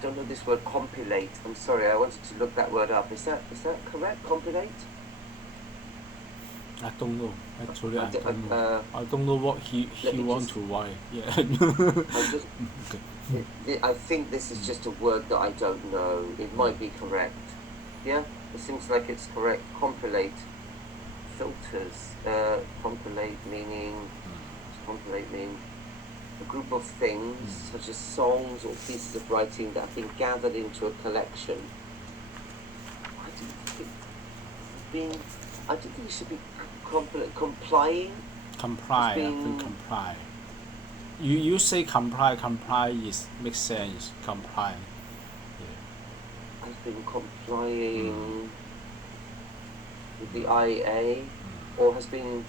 don't know this word compilate. I'm sorry, I wanted to look that word up. Is that correct? Compilate? I don't know. Actually, I don't know. Uh, I don't know what he want to write. Yeah. Okay. I think this is just a word that I don't know. It might be correct. Yeah, it seems like it's correct. Compilate filters. Compilate meaning. Compilate mean a group of things, such as songs or pieces of writing that have been gathered into a collection. I don't think it should be complying. Comply. I think comply. You say comply. Comply is makes sense. Comply. Yeah. Has been complying with the IA, or has been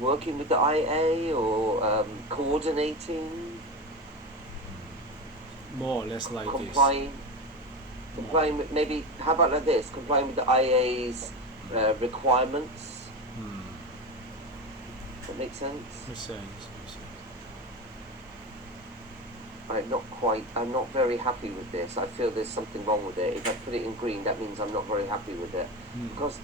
working with the IA, or coordinating. More or less like complying. this. Complying with, maybe, how about like this? Complying with the IA's requirements. Does that make sense? Makes sense. I'm not very happy with this. I feel there's something wrong with it. If I put it in green, that means I'm not very happy with it. Because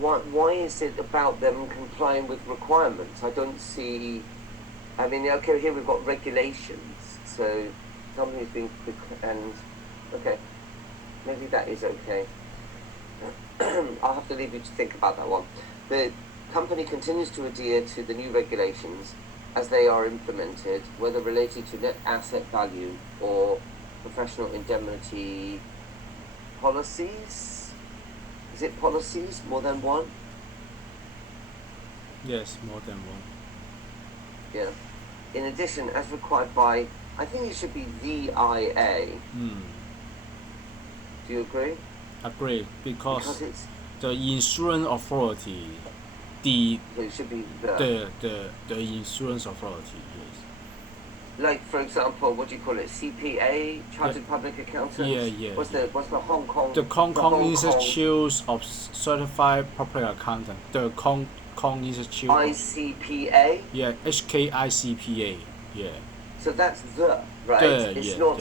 why is it about them complying with requirements? I don't see. I mean, okay, here we've got regulations. So companies being and okay, maybe that is okay. I'll have to leave you to think about that one. The company continues to adhere to the new regulations as they are implemented, whether related to net asset value or professional indemnity policies. Is it policies? More than one? Yes, more than one. Yeah. In addition, as required by, I think it should be VIA. Do you agree? Agree, because it's the insurance authority, it should be the insurance authority, yes. Like, for example, what do you call it? CPA, Chartered Public Accountants. Yeah. What's the Hong Kong? The Hong Kong Institute of Certified Public Accountant. The Hong Kong Institute. ICPA. Yeah, HKICPA. Yeah. So that's the right. It's not.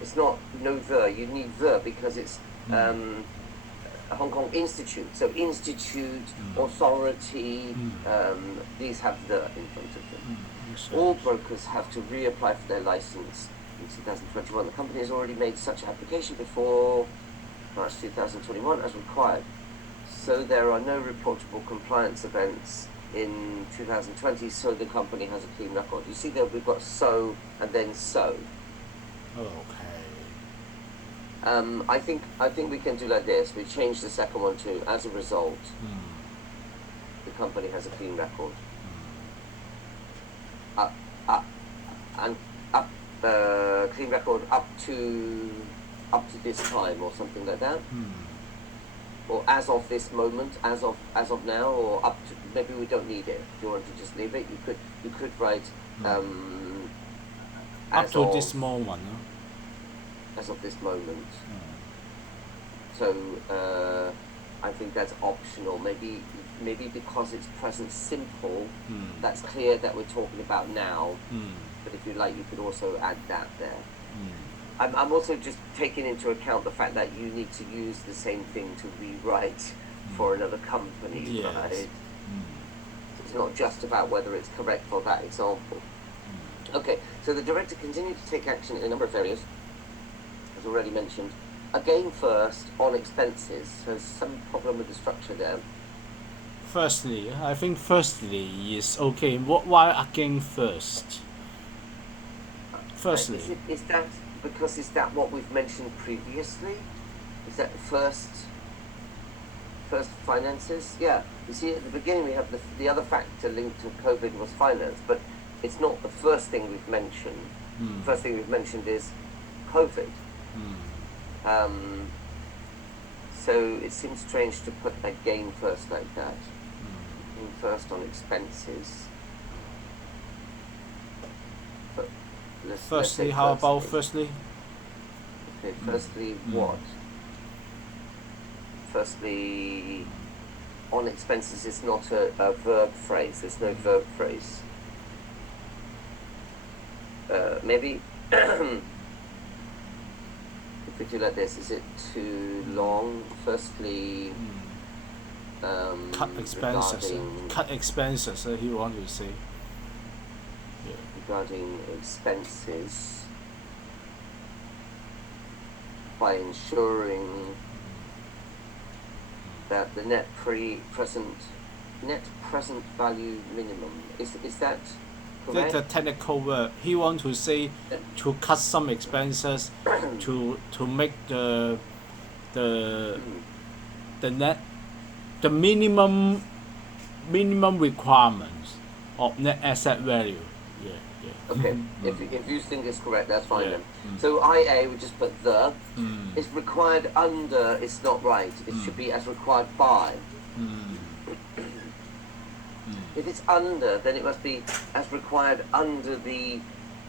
It's not no the. You need the because it's Hong Kong Institute. So institute, authority. These have the in front of them. All brokers have to reapply for their license in 2021. The company has already made such application before March 2021 as required. So there are no reportable compliance events in 2020, so the company has a clean record. You see there we've got so and then so. Okay. I think we can do like this. We change the second one to as a result. The company has a clean record. Clean record up to this time or something like that. Or as of this moment, as of now, or up to, maybe we don't need it. If you want to just leave it, you could write up to this moment. As of this moment. So I think that's optional. Maybe because it's present simple, that's clear that we're talking about now. But if you like, you could also add that there. I'm also just taking into account the fact that you need to use the same thing to rewrite for another company, right? So it's not just about whether it's correct for that example. Okay, so the director continued to take action in a number of areas, as already mentioned. Again, first on expenses. So there's some problem with the structure there. I think firstly is okay. Why again first? Firstly. Is that what we've mentioned previously? Is that first finances? Yeah. You see, at the beginning we have the other factor linked to COVID was finance, but it's not the first thing we've mentioned. The first thing we've mentioned is COVID. So it seems strange to put again first like that. First on expenses. Firstly, how about firstly? Okay, firstly, what? Firstly, on expenses is not a verb phrase. There's no verb phrase. Maybe we do like this, is it too long? Firstly, cut expenses. regarding Cut expenses. He want to say. Yeah. regarding expenses by ensuring that the net present value minimum is that correct? The technical word. He want to say to cut some expenses to make the net the minimum requirements of net asset value. Yeah, yeah. Okay, if you think it's correct, that's fine Yeah. then. So IA, we just put the. It's required under, it's not right. It should be as required by. If it's under, then it must be as required under the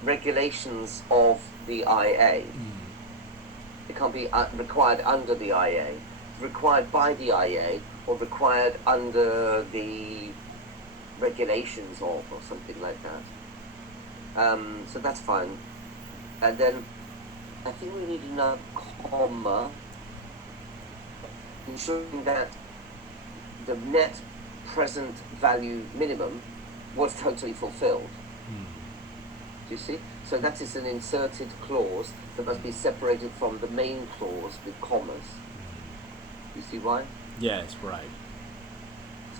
regulations of the IA. It can't be required under the IA. It's required by the IA or required under the regulations of or something like that. So that's fine. And then I think we need another comma ensuring that the net present value minimum was totally fulfilled. Do you see? So that is an inserted clause that must be separated from the main clause with commas. You see why? Yes, right.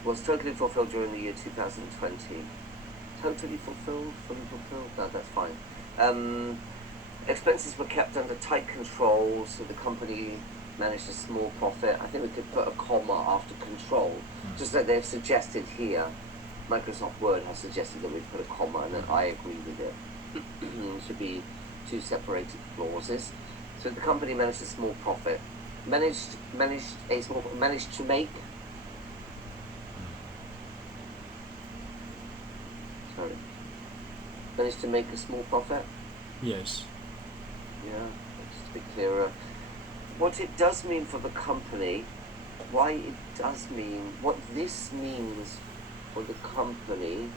Was totally fulfilled during the year 2020. Totally fulfilled? Fully fulfilled? No, that's fine. Expenses were kept under tight control, so the company managed a small profit. I think we could put a comma after control, just like they've suggested here. Microsoft Word has suggested that we put a comma, and then I agree with it. It should be two separated clauses. So the company managed a small profit. Managed to make. Sorry. Managed to make a small profit. Yes. Yeah, just to be clearer. What it does mean for the company, why it does mean, what this means for the company,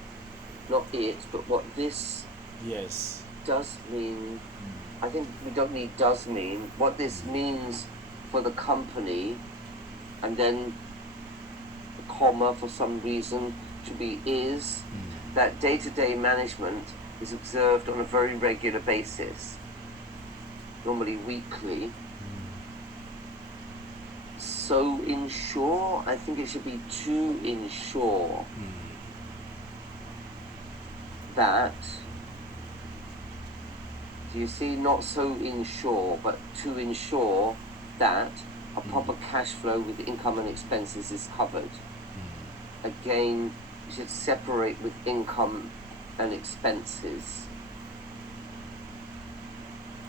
not it, but what this Yes. does mean, I think we don't need does mean, what this means for the company, and then the comma for some reason should be is, that day-to-day management is observed on a very regular basis, normally weekly. So ensure, I think it should be to ensure that, do you see, not so ensure, but to ensure that a proper cash flow with income and expenses is covered. Again, you should separate with income and expenses.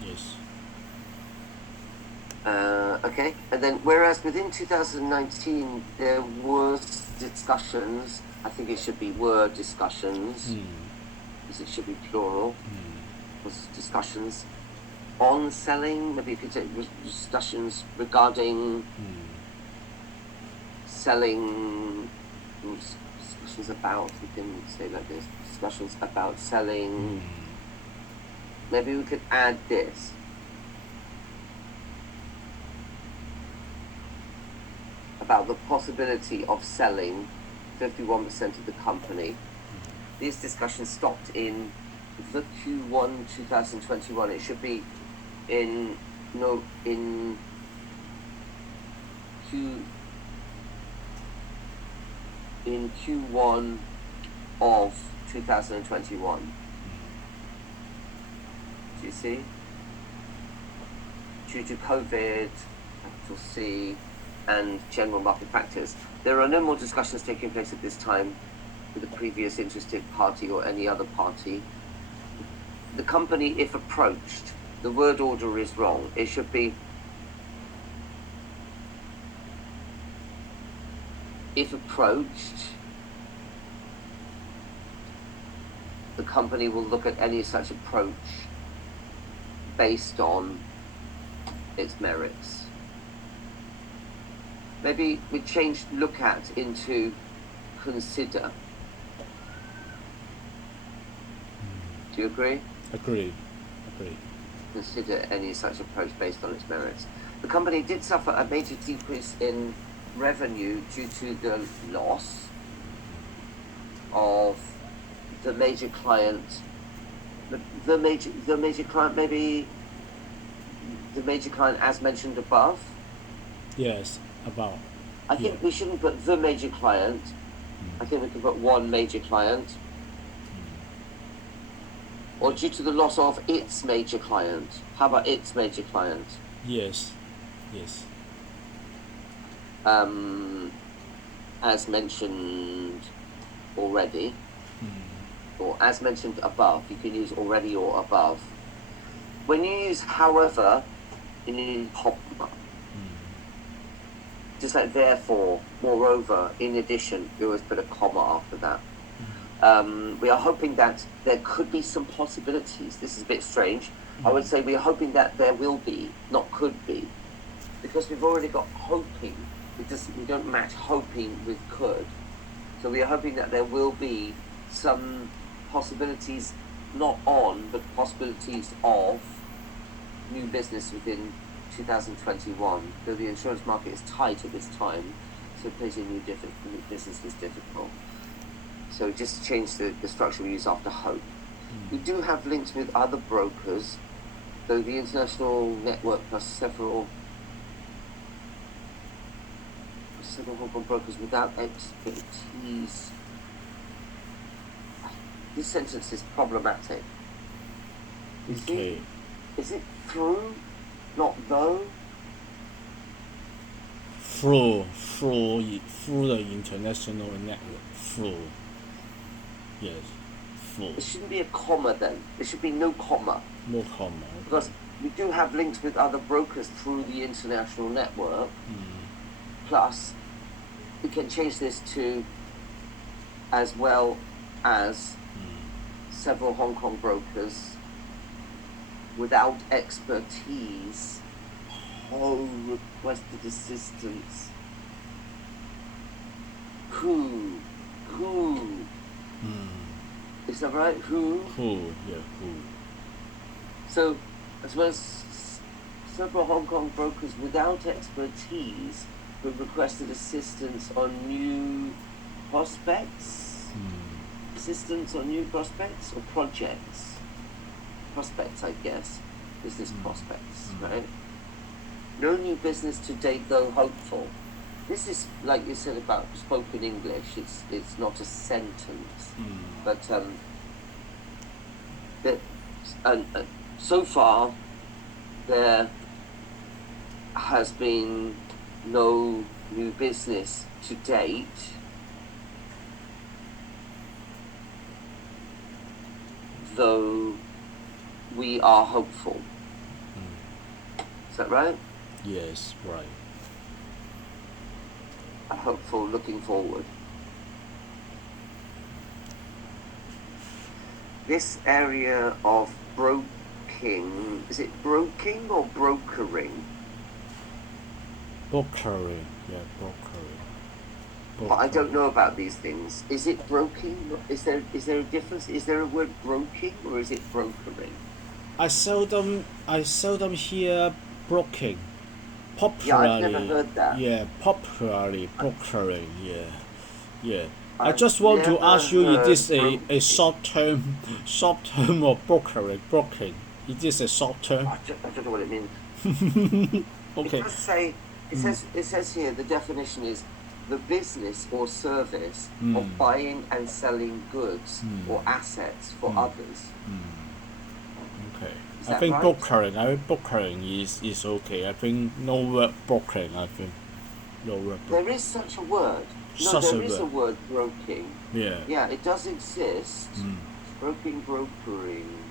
Yes. Okay, and then whereas within 2019 there was discussions, I think it should be were discussions, because it should be plural, was discussions on selling, maybe you could say discussions regarding selling, discussions about, we can say like this, discussions about selling, maybe we could add this. About the possibility of selling 51% of the company. These discussions stopped in the Q1 2021. It should be in Q1 of 2021. Do you see? Due to COVID, capital C, and general market factors, there are no more discussions taking place at this time with the previous interested party or any other party. The company, if approached, the word order is wrong. It should be, if approached, the company will look at any such approach based on its merits. Maybe we changed look at into consider. Do you agree? Agreed. consider any such approach based on its merits. The company did suffer a major decrease in revenue due to the loss of the major client. The major client, maybe the major client as mentioned above. Yes, about. I think we shouldn't put the major client. I think we can put one major client. Or due to the loss of its major client. How about its major client? Yes, yes. As mentioned already, or as mentioned above. You can use already or above. When you use however, you need comma. Just like therefore, moreover, in addition, you always put a comma after that. We are hoping that there could be some possibilities. This is a bit strange. I would say we are hoping that there will be, not could be. Because we've already got hoping. We don't match hoping with could. So we are hoping that there will be some possibilities, not on, but possibilities of new business within 2021. Though the insurance market is tight at this time, so placing new business is difficult. So just change the structure we use after hope. We do have links with other brokers, though the international network plus several Hong Kong brokers without expertise. This sentence is problematic. Okay. Is it through, not though? Through the international network. Through. Yes. Through. There shouldn't be a comma then. There should be no comma. No comma. Okay. Because we do have links with other brokers through the international network. Plus, we can change this to as well as several Hong Kong brokers without expertise who requested assistance. Who? Is that right? Who? Who? So, as well as several Hong Kong brokers without expertise who requested assistance on new prospects? Assistance on new prospects or projects? Prospects, I guess. Business prospects, right? No new business to date, though hopeful. This is, like you said about spoken English, it's not a sentence. But so far, there has been no new business to date. Though we are hopeful. Is that right? Yes, right. Hopeful, looking forward. This area of broking, is it broking or brokering? Brokering. But I don't know about these things. Is it broking? Is there a difference? Is there a word broking or is it brokering? I seldom hear broking. Popularly, yeah, I've never heard that. Yeah, popularly brokering. Yeah. I just want to ask you: is this a short term or broking? Is this a short term? I don't know what it means. Okay. It does say. It says here the definition is the business or service of buying and selling goods or assets for others. Okay. Is I that think right? brokering is okay. I think no word brokering. I think no word. There is such a word. No, there is a word broking. Yeah. Yeah, it does exist. Broking, brokering,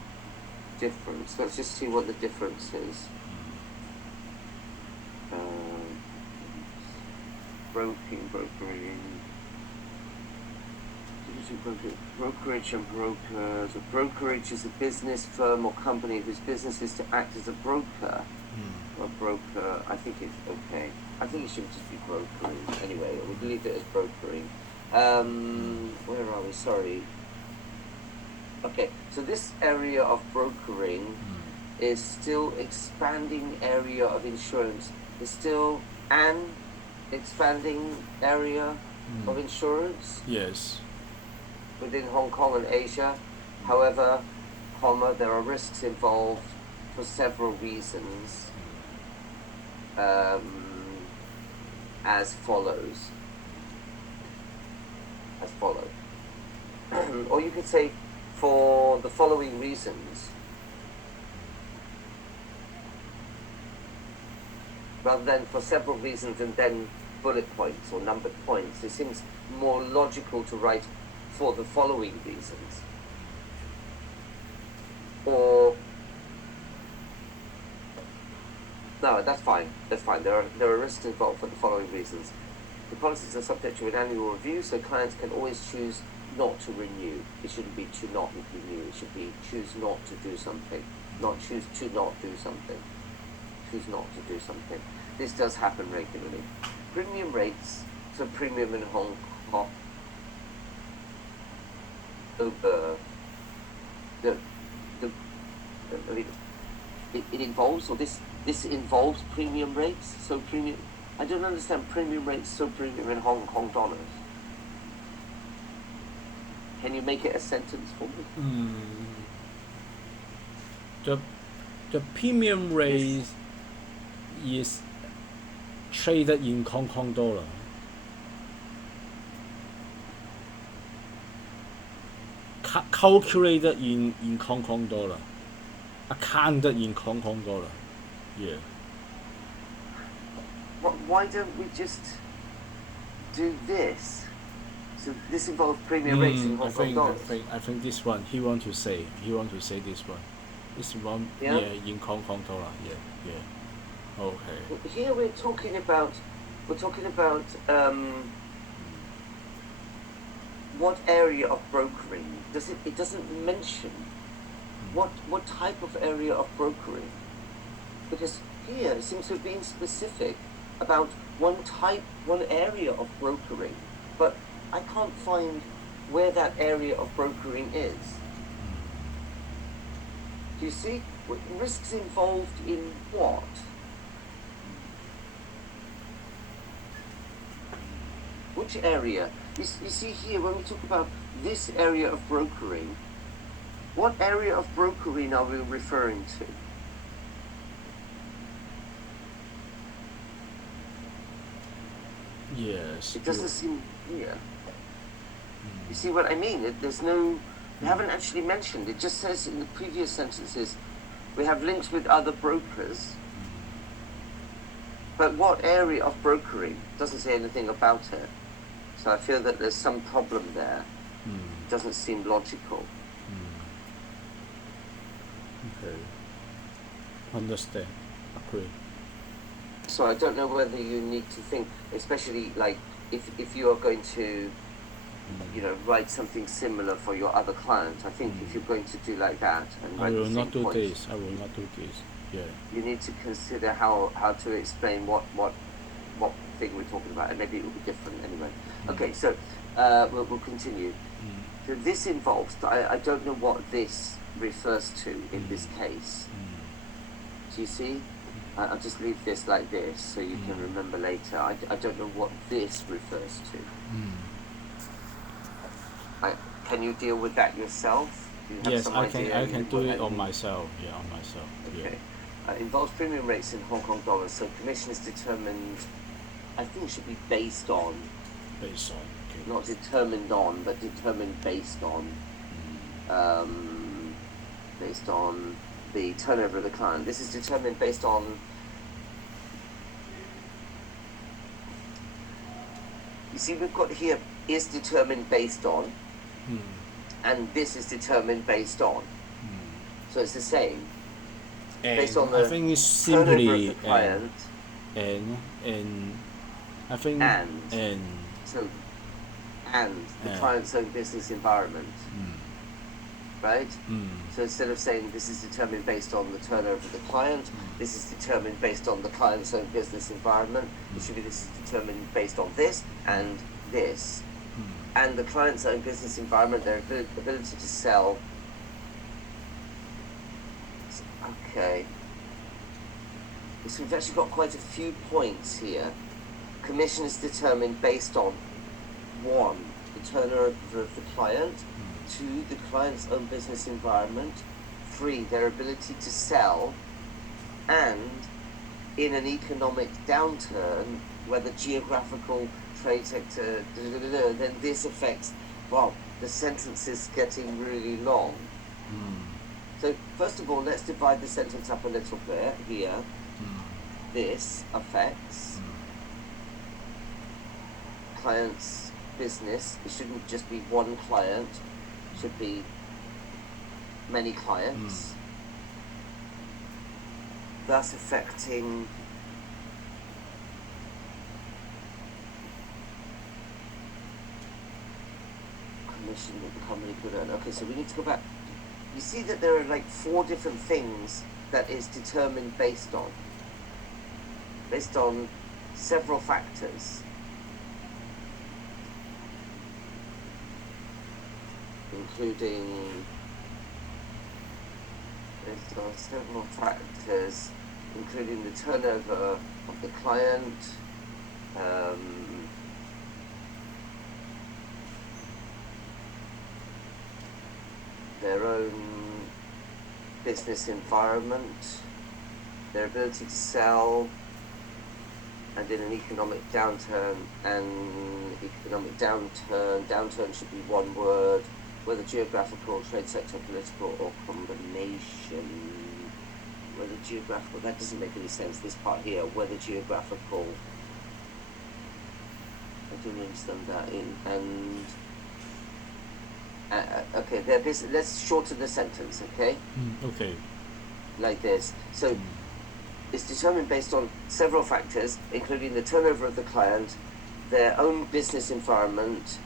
difference. Let's just see what the difference is. Broking, brokering. Brokerage and brokers. A brokerage is a business firm or company whose business is to act as a broker. A broker, I think it's okay. I think it should just be brokering. Anyway, we'll leave it as brokering. Where are we? Sorry. Okay, so this area of brokering is still expanding area of insurance. Is still an expanding area of insurance. Yes. Within Hong Kong and Asia. However, there are risks involved for several reasons, as follows. Or you could say, for the following reasons, rather than for several reasons and then bullet points or numbered points. It seems more logical to write for the following reasons. Or no, that's fine. There are risks involved for the following reasons. The policies are subject to an annual review, so clients can always choose not to renew. It shouldn't be to not renew. It should be choose not to do something. Not choose to not do something. Choose not to do something. This does happen regularly. Premium rates, so premium in Hong Kong, it involves, or this involves premium rates, so premium. I don't understand premium rates, so premium in Hong Kong dollars. Can you make it a sentence for me? The premium rate is traded in Hong Kong dollar. Calculated in Hong Kong dollar. Accounted in Hong Kong dollar. Yeah. Why don't we just do this? So this involves premium rates in Hong Kong dollars. I think this one he want to say this one. This one in Hong Kong dollar. Yeah. Okay. Here we're talking about what area of brokering. It doesn't mention what type of area of brokering, because here it seems to have been specific about one area of brokering, but I can't find where that area of brokering is. Do you see? Risks involved in what? Which area? You see here, when we talk about this area of brokering, what area of brokering are we referring to? Yes. It doesn't seem here. You see what I mean? We haven't actually mentioned. It just says in the previous sentences, we have links with other brokers. But what area of brokering? Doesn't say anything about it. So I feel that there's some problem there. It doesn't seem logical. Okay. Understand. Agree. So I don't know whether you need to think, especially like if you are going to, write something similar for your other clients. I think if you're going to do like that and write I will the not same do points, this. I will not do this. Yeah. you need to consider how to explain what thing we're talking about, and maybe it will be different anyway. Okay, so we'll continue. So this involves, I don't know what this refers to in this case. Do you see? I'll just leave this like this so you can remember later. I don't know what this refers to. Can you deal with that yourself? Do you have Yes, some I idea can do it on myself. Yeah, on myself. Okay. Yeah. Involves premium rates in Hong Kong dollars, so commission is determined, I think it should be based on. Based on. Okay. Not determined on, but determined based on. Based on the turnover of the client. This is determined based on. You see, we've got here is determined based on, and this is determined based on. So it's the same. And based on the I think it's turnover of simply the client. and I think So the client's own business environment. Right? So instead of saying this is determined based on the turnover of the client, this is determined based on the client's own business environment, it should be this is determined based on this and this. And the client's own business environment, their ability to sell. Okay. So we've actually got quite a few points here. Commission is determined based on 1, the turnover of the client, 2, the client's own business environment, 3, their ability to sell, and in an economic downturn, whether geographical, trade sector, then this affects, well, the sentence is getting really long. So first of all, let's divide the sentence up a little bit here. This affects client's business. It shouldn't just be one client, it should be many clients. Thus affecting commission that the company could earn. Okay, so we need to go back. You see that there are like 4 different things that is determined based on several factors, including the turnover of the client, their own business environment, their ability to sell, and in an economic downturn, downturn should be one word, whether geographical, trade sector, political, or combination. Whether geographical, that doesn't make any sense, this part here, whether geographical, I don't understand that, okay, let's shorten the sentence, okay? Okay. Like this. So, it's determined based on several factors, including the turnover of the client, their own business environment,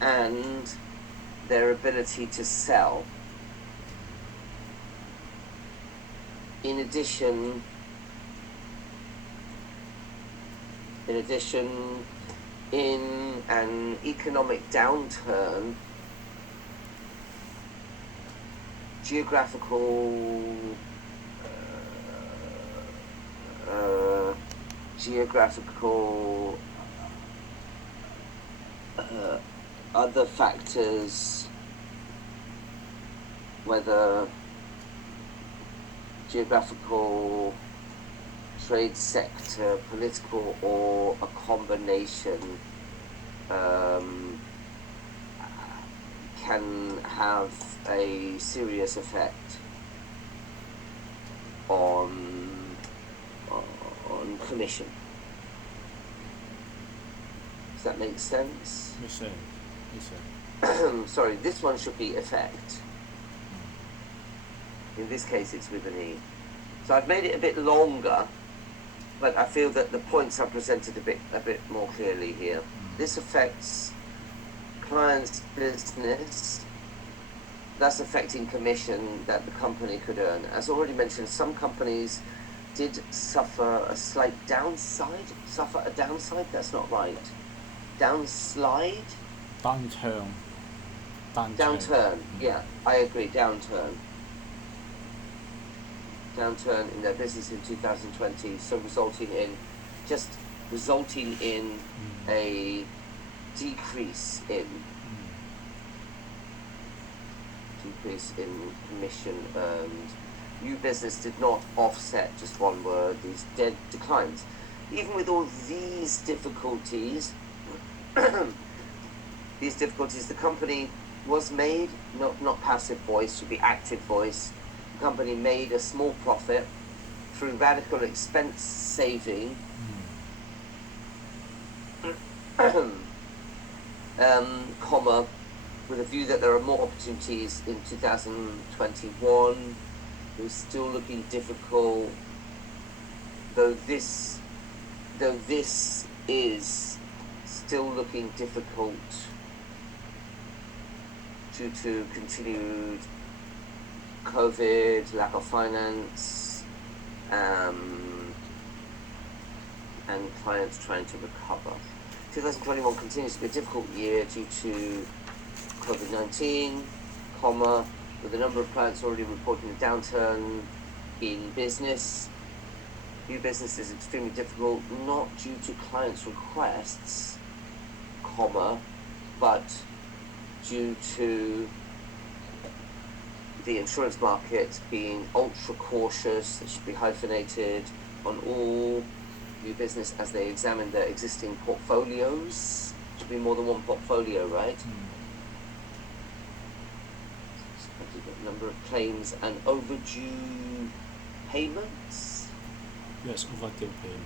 and their ability to sell. In addition, in an economic downturn, geographical other factors, whether geographical, trade sector, political, or a combination, can have a serious effect on commission. Does that make sense? Yes, sir. Sorry, this one should be effect. In this case, it's with an E. So I've made it a bit longer, but I feel that the points are presented a bit more clearly here. This affects client's business, thus affecting commission that the company could earn. As already mentioned, some companies did suffer a slight downside. Suffer a downside? That's not right. Downslide? Downturn. Downturn. Yeah, I agree. Downturn in their business in 2020, so resulting in a decrease in commission earned. New business did not offset, just one word, these dead declines. Even with all these difficulties, the company was made, not passive voice, should be active voice. The company made a small profit through radical expense saving, with a view that there are more opportunities in 2021. It's still looking difficult, though this is still looking difficult due to continued COVID, lack of finance, and clients trying to recover. 2021 continues to be a difficult year due to COVID-19, with a number of clients already reporting a downturn, in business, new business is extremely difficult, not due to clients' requests, comma, but due to the insurance market being ultra cautious. It should be hyphenated on all new business as they examine their existing portfolios. It should be more than one portfolio, right? Number of claims and overdue payments. Yes, overdue payment.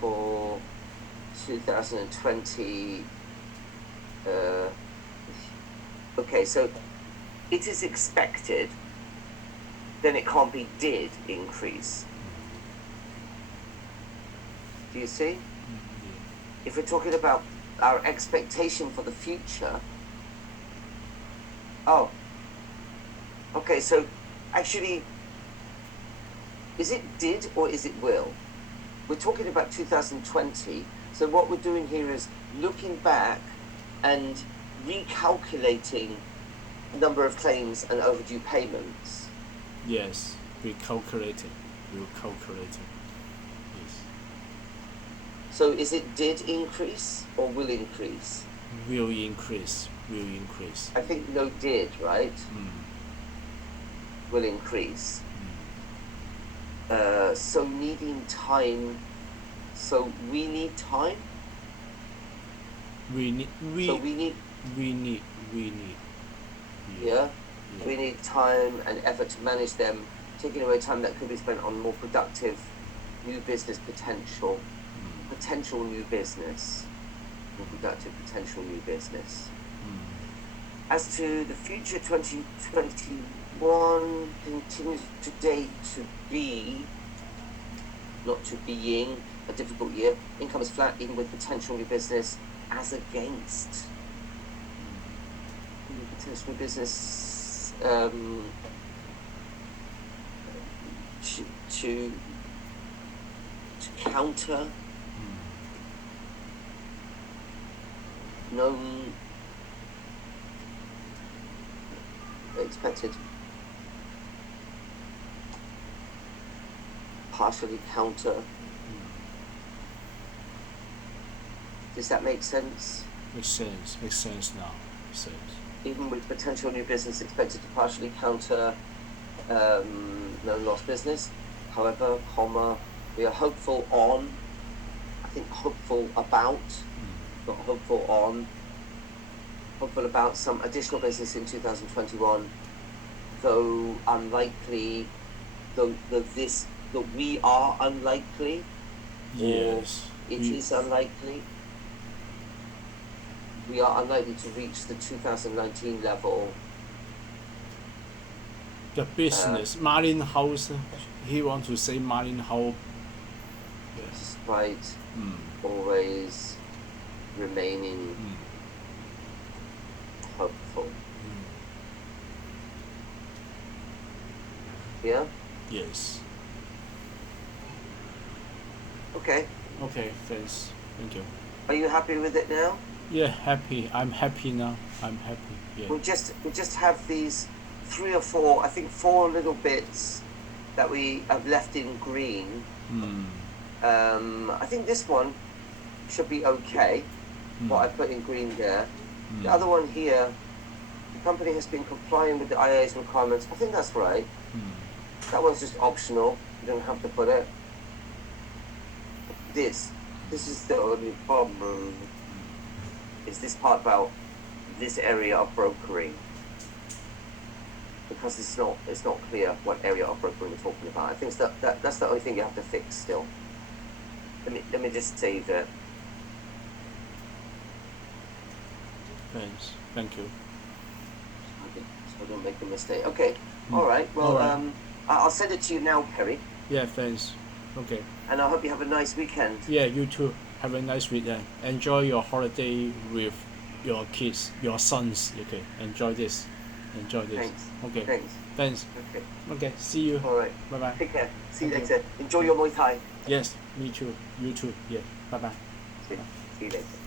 For 2020. Okay, so it is expected, then it can't be did increase. Do you see? If we're talking about our expectation for the future, oh, okay, so actually, is it did or is it will? We're talking about 2020, so what we're doing here is looking back and recalculating number of claims and overdue payments. Yes, recalculating. Yes. So is it did increase or will increase? Will increase. I think no did, right? Will increase. So needing time. So we need time. We need. Yeah. We need time and effort to manage them, taking away time that could be spent on more productive new business potential. Potential new business. More productive potential new business. As to the future, 2021 continues today to be, not to being, a difficult year. Income is flat even with potential new business as against potential new business to counter known expected partially counter. Does that make sense? Makes sense now. Even with potential new business expected to partially counter no lost business. However, comma, we are hopeful on, I think hopeful about, not hopeful on, hopeful about some additional business in 2021, though unlikely, though we are unlikely, Yes. or it is unlikely. We are unlikely to reach the 2019 level. The business, Marlin House, he wants to say Marlin House. Yes. Despite always remaining hopeful. Yeah? Yes. Okay. Okay, thanks. Thank you. Are you happy with it now? Yeah, happy. I'm happy now. I'm happy. Yeah. We just have these 3 or 4, I think 4 little bits that we have left in green. I think this one should be okay. What I put in green there. The other one here, the company has been complying with the IA's requirements. I think that's right. That one's just optional. You don't have to put it. This is the only problem. Is this part about this area of brokering? Because it's not clear what area of brokering we're talking about. I think that's the only thing you have to fix still. Let me just save it. Thanks. Thank you. So I don't make a mistake. Okay. All right. Well, All right. I'll send it to you now, Kerry. Yeah, thanks. Okay. And I hope you have a nice weekend. Yeah, you too. Have a nice weekend. Enjoy your holiday with your kids, your sons. Okay. Enjoy this. Thanks. Okay. Thanks. Thanks. Okay. Okay. See you. All right. Bye bye. Take care. See you Thank later. Enjoy your Muay Thai. Yes, me too. You too. Yeah. Bye bye. See you later.